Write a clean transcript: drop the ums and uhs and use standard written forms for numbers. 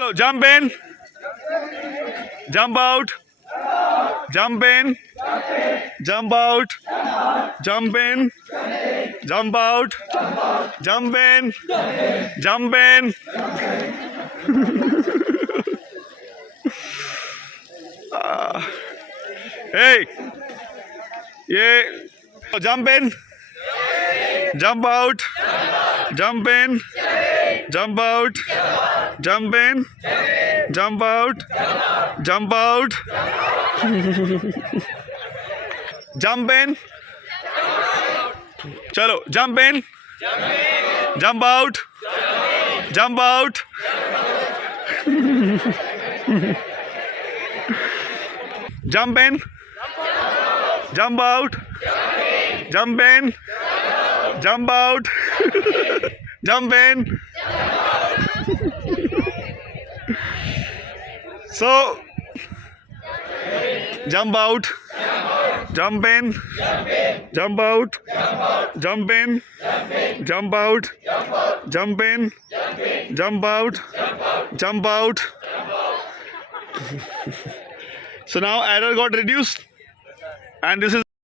Hello, jump in, jump out, jump in, jump out, jump in, jump out, jump in, jump in. Hey, yeah, jump in, jump out, jump in, jump out, jump in, jump out, jump out, jump in. Chalo, jump in, jump out, jump out. Jump in, jump out, jump in, jump out, jump in. So, jump out, jump in, jump out, jump in, jump out, jump in, jump out, jump out. So now error got reduced, and this is